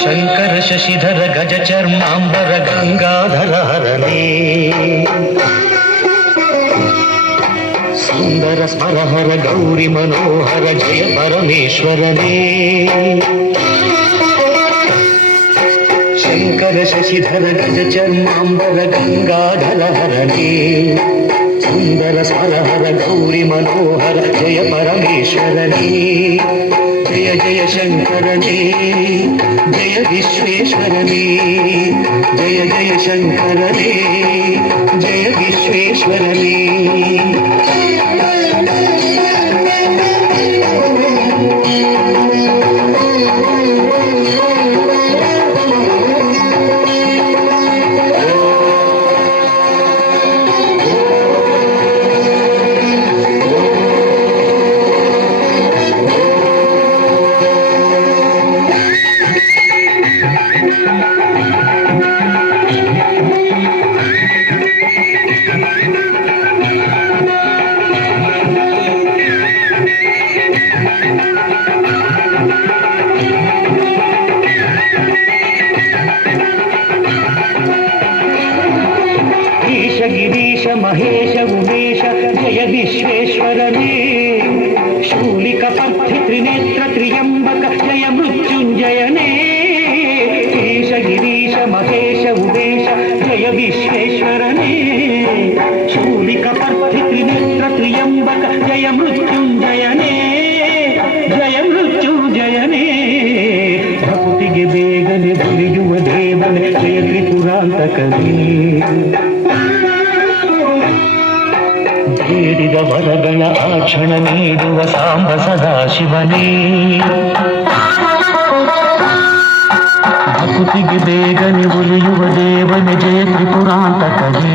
ಶಂಕರ ಶಶಿಧರ ಗಜ ಚರ್ಮಾಂಬರ ಗಂಗಾಧರ ಹರನೇ ಸುಂದರ ಸ್ಮರಹರ ಗೌರಿ ಮನೋಹರ ಜಯ ಪರಮೇಶ್ವರನೇ ಶಂಕರ ಶಶಿಧರ ಗಜ ಚರ್ಮಾಂಬರ ಗಂಗಾಧರ ಹರನೇ ಸುಂದರ ಸ್ಮರಹರ ಗೌರಿ ಮನೋಹರ ಜಯ ಪರಮೇಶ್ವರನೇ ಜಯ ಜಯ ಶಂಕರನೇ ಜಯ ವಿಶ್ವೇಶ್ವರನೇ ಜಯ ಜಯ ಶಂಕರನೇ ಜಯ ವಿಶ್ವೇಶ್ವರನೇ ಗಿರೀಶ ಮಹೇಶ ಉಮೇಶ ಜಯ ವಿಶ್ವೇಶ್ವರನೇ ಶೂಲಿಕ ಪರ್ಥಿ ತ್ರಿನೇತ್ರ ತ್ರಿಯಂಬಕ ಜಯ ಮೃತ್ಯುಂಜಯನೇ ಗಿರೀಶ ಗಿರೀಶ ಮಹೇಶ ಉಮೇಶ ಜಯ ವಿಶ್ವೇಶ್ವರನೇ ಶೂಲಿಕ ಪರ್ಥಿ ತ್ರಿನೇತ್ರ ತ್ರಿಯಂಬಕ ಜಯ ಮೃತ್ಯುಂಜಯನೇ ಜಯ ಮೃತ್ಯುಂಜಯನೇ ಭಕ್ತಿಗೆ ಬೇಗನೆ ಬಲಿಯುವ ದೇವನೇ ಜಯ ತ್ರಿಪುರಾಂತಕನೇ ಬೇಡಿದ ವರಗಳ ಆಕ್ಷಣ ನೀಡುವ ಸಾಂಬ ಸದಾಶಿವನೇ ಭಕ್ತಿಗೆ ಬೇಗನೆ ಉಳಿಯುವ ದೇವನೇ ಜಯ ತ್ರಿಪುರಾಂತಕನೇ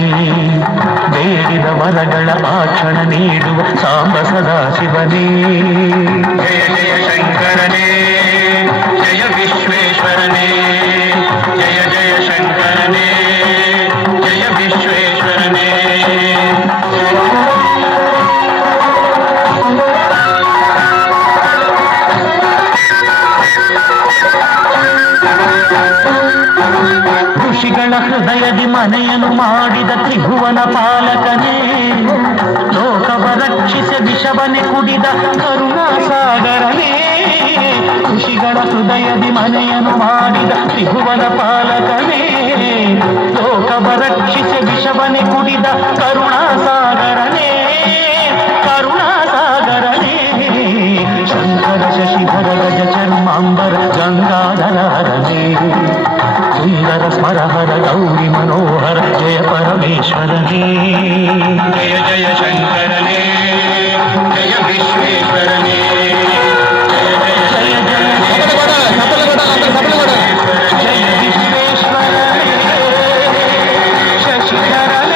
ಬೇಡಿದ ವರಗಳ ಆಕ್ಷಣ ನೀಡುವ ಸಾಂಬ ಸದಾಶಿವನೇ ಜಯ ಜಯ ಶಂಕರನೇ ಜಯ ವಿಶ್ವೇಶ್ವರನೇ ಜಯ ಜಯ ಶಂಕರನೇ ಜಯ ವಿಶ್ವೇಶ್ವರನೇ ಋಷಿಗಳ ಹೃದಯದಿ ಮನೆಯನ್ನು ಮಾಡಿದ ತ್ರಿಭುವನ ಪಾಲಕನೇ ಲೋಕವ ರಕ್ಷಿಸ ವಿಷವನೆ ಕುಡಿದ ಕರುಣಾಸಾಗರನೇ ಋಷಿಗಳ ಹೃದಯದಿ ಮನೆಯನ್ನು ಮಾಡಿದ ತ್ರಿಭುವನ ಪಾಲಕನೇ ಲೋಕವ ರಕ್ಷಿಸ ವಿಷವನೆ ಕುಡಿದ ಕರುಣಾಸಾಗರನೇ ಕರುಣಾಸಾಗರನೇ ಶಂಕರ ಶಶಿಧರ ಗಜ ಚರ್ಮಾಂಬರ ಗಂಗಾಧರ ಹರನೇ ಸುಂದರ ಸ್ಮರಹರ ಗೌರಿ ಮನೋಹರ ಜಯ ಪರಮೇಶ್ವರನೇ ಜಯ ಜಯ ಶಂಕರನೇ ಜಯ ವಿಶ್ವೇಶ್ವರನೇ ಜಯ ಜಯ ಜಯ ಜಯ ಜಯ ವಿಶ್ವೇಶ್ವರನೇ ಶಶಿಧರನೇ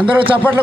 అందరూ చప్పట్లు